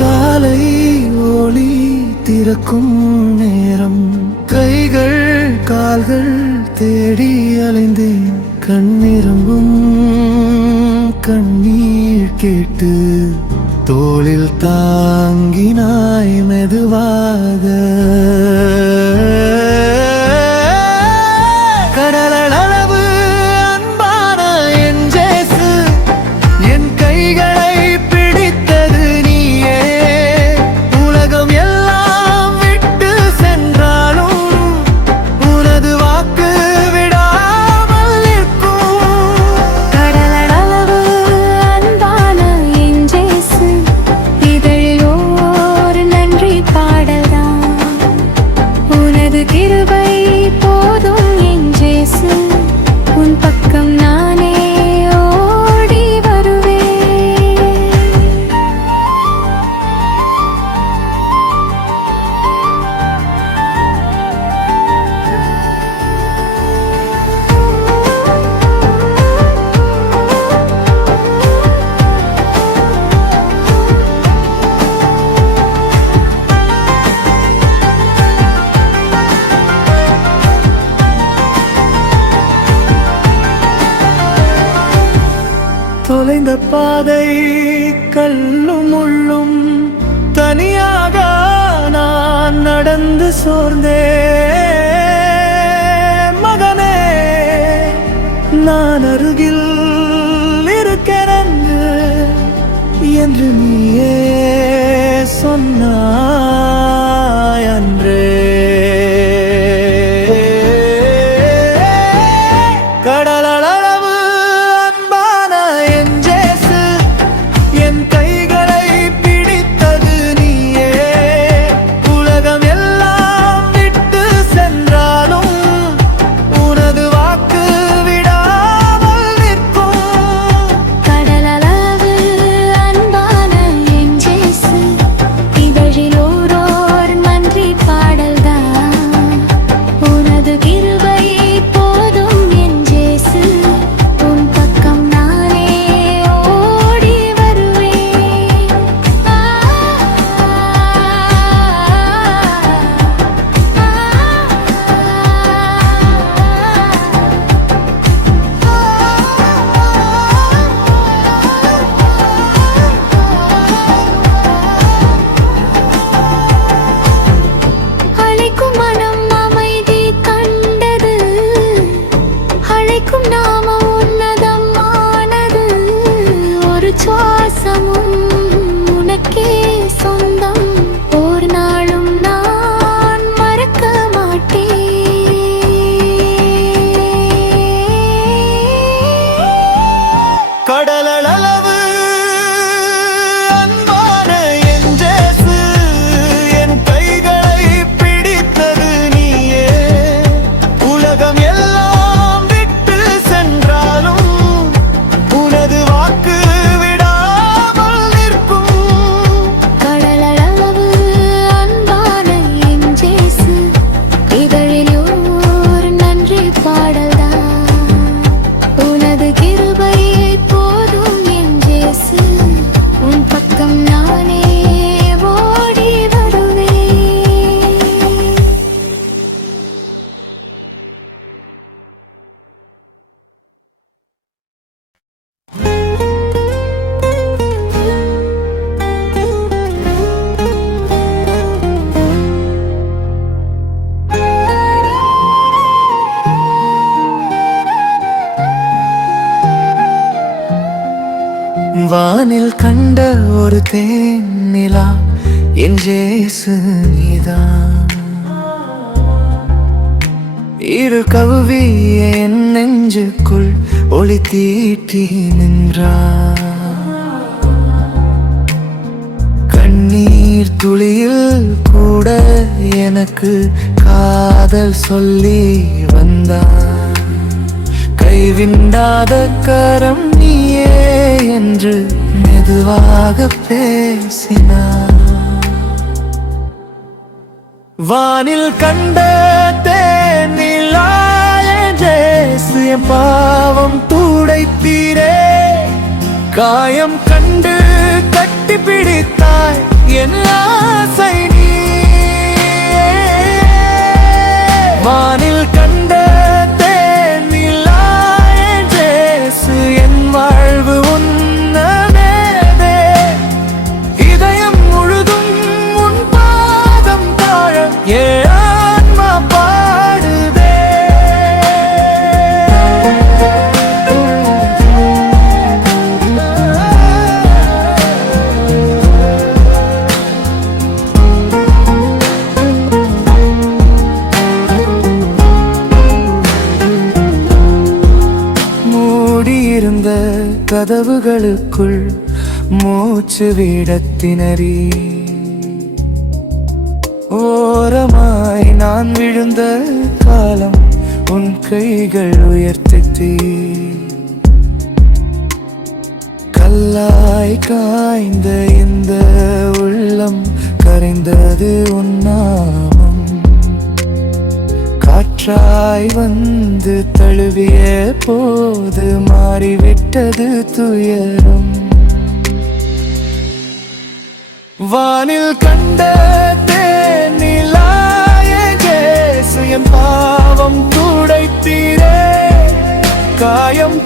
காலை ஒளி திறக்கும் நேரம் கைகள் கால்கள் தேடி அலைந்தேன் கண்ணிரம்பும் கண்ணீர் கேட்டு தோளில் தாங்கினாய் மெதுவாக கடலளவு அன்பான என் ஜேசு என் கைகளை பிடித்தது நீயே உலகம் எல்லாம் விட்டு சென்றாலும் உனது வாக்கு விடாமல் நிற்கும் கடலளவு அன்பான என் ஜேசு இதழில் ஒரு நன்றி பாடல்தான் உனது கிருபை போதும் என் ஜேசு உன் பக்கம் நானே ஓடி வருவேன் தொலைந்த பாதை கல்லும் முள்ளும் தனியாக நான் நடந்து சோர்ந்தே மகனே நான் அருகில் இருக்கிறேன் என்று நீயே சொன்னாய் அன்றே கடலளவு அன்பான என் ஜேசு என் கைகளை பிடித்தது நீயே உலகம் எல்லாம் விட்டு சென்றாலும் உனது வாக்கு விடாமல் நிற்கும் கடலளவு அன்பான என் ஜேசு இதழில் ஓரோர் நன்றி பாடல்தான் உனது கிருபை போதும் என் ஜேசு உன் பக்கம் நானே ஓடி வருவேன் அழைக்கும் மனம் அமைதி கண்டது அழைக்கும் நாம உன்னதமானது ஒரு சுவாசமும் உனக்கே சொந்தம் ஒரு நாளும் நான் மறக்க மாட்டேன் கடலளவு அன்பான என் ஜேசு என் கைகளை பிடித்தது நீயே உலகம் எல்லாம் விட்டு சென்றாலும் உனது வாக்கு விடாமல் நிற்கும் கடலளவு அன்பான என் ஜேசு இதழில் ஒரு நன்றி பாடல்தான் உனது கிருபை போதும் என் ஜேசு உன் பக்கம் நானே ஓடி வருவேன் வானில் கண்ட ஒரு தேனிலா என் ஜேசு நீதான் இரு கவ்விய என் நெஞ்சுக்குள் ஒளி தீட்டி நின்றார் கண்ணீர் துளியில் கூட எனக்கு காதல் சொல்லி வந்தார் கைவிண்டாத கரம் நீயே என்று மெதுவாக பேசினார். வானில் கண்ட தேனிலாய ஜேசு என் பாவம் துடைத்தீரே. காயம் கண்டு கட்டி பிடித்தாய் என் ஆசை நீயே. வானில் கண்ட தேனிலாய ஜேசு என் வாழ்வு உன்னதே. இதயம் முழுதும் உன் பாதம் தாழ என் ஆன்மா பாடுதே. மூடியிருந்த கதவுகளுக்குள் மூச்சு விடத்தினரி. ஓரமாய் நான் விழுந்த காலம் உன் கைகள் உயர்த்தி. கல்லாய் காய்ந்த இந்த உள்ளம் கரைந்தது உன் நாமம். காற்றாய் வந்து தழுவிய போது மாறிவிட்டது துயரம். வானில் கண்ட தேனிலாய ஜேசு என் பாவம் துடைத்தீரே. காயம்